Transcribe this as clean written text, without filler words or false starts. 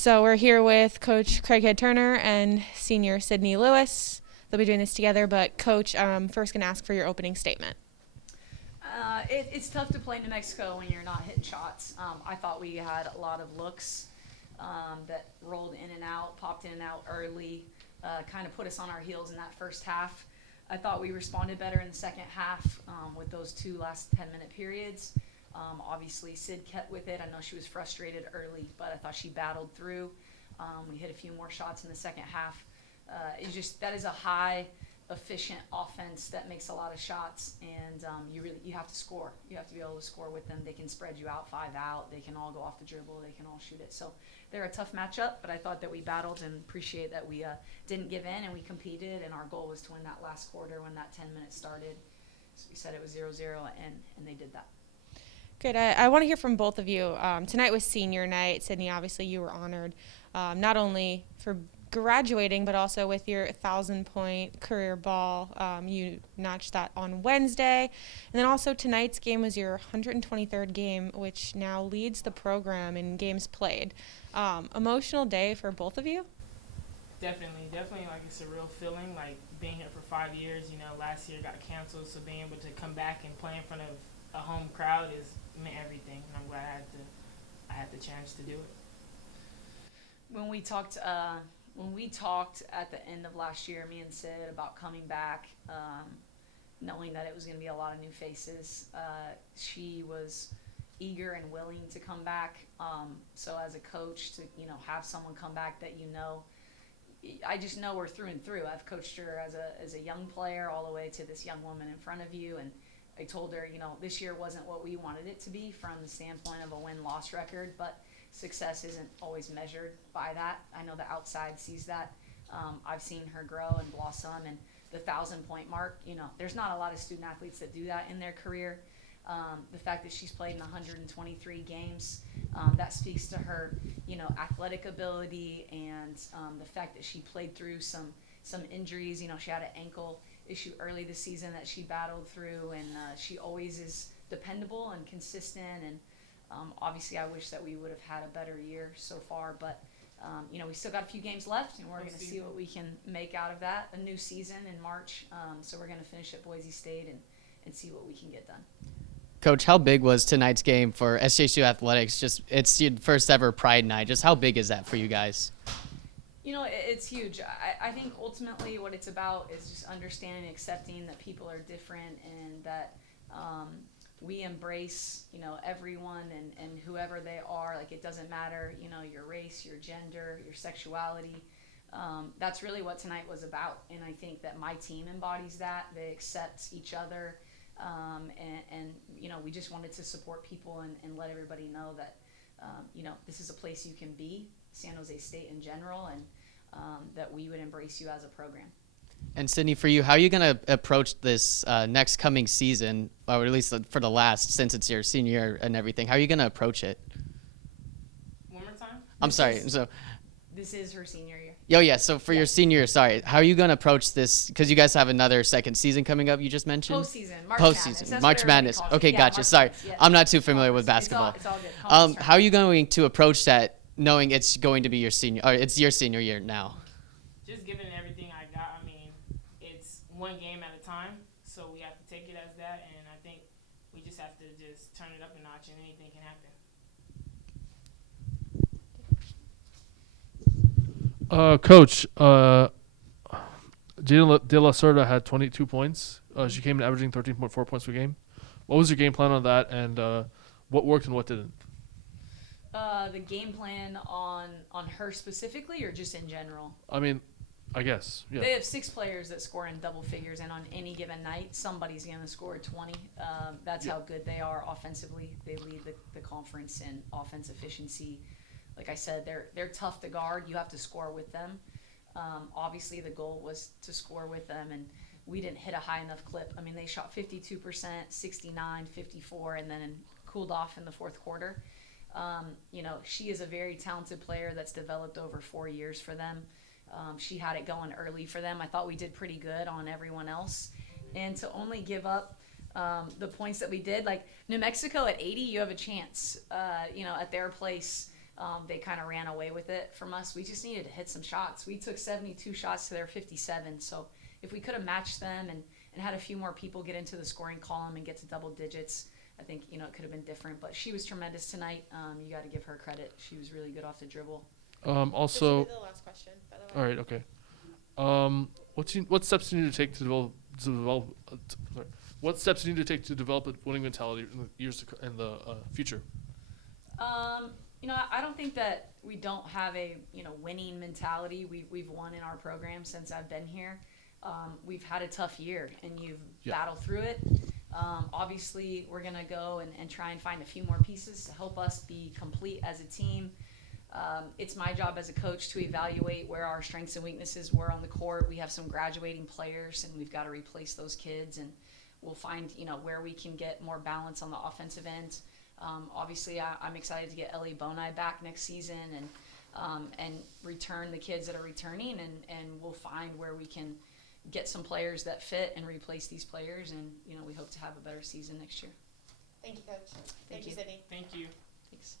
So we're here with Coach Craighead-Turner and Senior Cyndi Lewis. They'll be doing this together, but Coach, I'm first going to ask for your opening statement. It's tough to play New Mexico when you're not hitting shots. I thought we had a lot of looks that rolled in and out, popped in and out early, kind of put us on our heels in that first half. I thought we responded better in the second half with those two last 10-minute periods. Obviously, Sid kept with it. I know she was frustrated early, but I thought she battled through. We hit a few more shots in the second half. That is a high, efficient offense that makes a lot of shots, and you have to score. You have to be able to score with them. They can spread you out, 5 out. They can all go off the dribble. They can all shoot it. So they're a tough matchup, but I thought that we battled and appreciate that we didn't give in and we competed, and our goal was to win that last quarter when that 10 minutes started. So we said it was 0-0, and they did that. Good. I want to hear from both of you. Tonight was senior night. Cyndi, obviously you were honored not only for graduating, but also with your 1,000-point career ball. You notched that on Wednesday. And then also tonight's game was your 123rd game, which now leads the program in games played. Emotional day for both of you? Definitely. Like, it's a real feeling, like being here for 5 years. Last year got canceled, so being able to come back and play in front of a home crowd meant everything, and I'm glad I had the chance to do it. When we talked at the end of last year, me and Sid, about coming back, knowing that it was going to be a lot of new faces, she was eager and willing to come back. So as a coach, to have someone come back that I just know her through and through. I've coached her as a young player all the way to this young woman in front of you, and I told her, this year wasn't what we wanted it to be from the standpoint of a win-loss record, but success isn't always measured by that. I know the outside sees that. I've seen her grow and blossom, and the 1,000-point mark, there's not a lot of student athletes that do that in their career. The fact that she's played in 123 games, that speaks to her, athletic ability, and the fact that she played through some injuries. She had an ankle issue early this season that she battled through, and she always is dependable and consistent, and obviously I wish that we would have had a better year so far, but we still got a few games left, and we're going to see what we can make out of that. A new season in March, so we're going to finish at Boise State and see what we can get done. Coach, how big was tonight's game for SJSU athletics? It's your first ever Pride Night. Just how big is that for you guys? It's huge. I think ultimately what it's about is just understanding and accepting that people are different, and that we embrace, everyone and whoever they are. Like, it doesn't matter, your race, your gender, your sexuality. That's really what tonight was about, and I think that my team embodies that. They accept each other, and we just wanted to support people and let everybody know that, this is a place you can be, San Jose State in general, and that we would embrace you as a program. And Cyndi, for you, how are you going to approach this next coming season, or at least for the last, since it's your senior year and everything? How are you going to approach it? One more time? I'm sorry. This is her senior year. Oh, yeah. So for your senior year, sorry, how are you going to approach this? Because you guys have another second season coming up, you just mentioned? Postseason. March Madness. Okay, gotcha. Sorry. Yeah. I'm not too familiar with basketball. It's all good. How are you going to approach that, knowing it's going to be your senior, or it's your senior year now? Just giving everything I got. I mean, it's one game at a time, so we have to take it as that, and I think we just have to just turn it up a notch, and anything can happen. Coach, Jayla De La Cerda had 22 points. She came in averaging 13.4 points per game. What was your game plan on that, and what worked and what didn't? The game plan on her specifically, or just in general? I mean, I guess, yeah. They have 6 players that score in double figures, and on any given night, somebody's going to score 20. That's how good they are offensively. They lead the conference in offense efficiency. Like I said, they're tough to guard. You have to score with them. Obviously, the goal was to score with them, and we didn't hit a high enough clip. I mean, they shot 52%, 69, 54, and then cooled off in the fourth quarter. She is a very talented player that's developed over 4 years for them. She had it going early for them. I thought we did pretty good on everyone else. And to only give up the points that we did, like New Mexico at 80, you have a chance, at their place. They kind of ran away with it from us. We just needed to hit some shots. We took 72 shots to their 57. So if we could have matched them and had a few more people get into the scoring column and get to double digits, I think, it could have been different. But she was tremendous tonight. You got to give her credit. She was really good off the dribble. This Also, will be the last question, by the way. all right, okay. What steps do you need to take to develop? What steps do you need to take to develop a winning mentality in the years in the future? I don't think that we don't have a winning mentality. We've won in our program since I've been here. We've had a tough year, and you've battled through it. Obviously, we're gonna go and try and find a few more pieces to help us be complete as a team. It's my job as a coach to evaluate where our strengths and weaknesses were on the court. We have some graduating players, and we've got to replace those kids, and we'll find where we can get more balance on the offensive end. Obviously, I'm excited to get Ellie Bonai back next season and return the kids that are returning, and we'll find where we can get some players that fit and replace these players, and we hope to have a better season next year. Thank you, Coach. Thank you, you. Cyndi. Thank you. Thanks.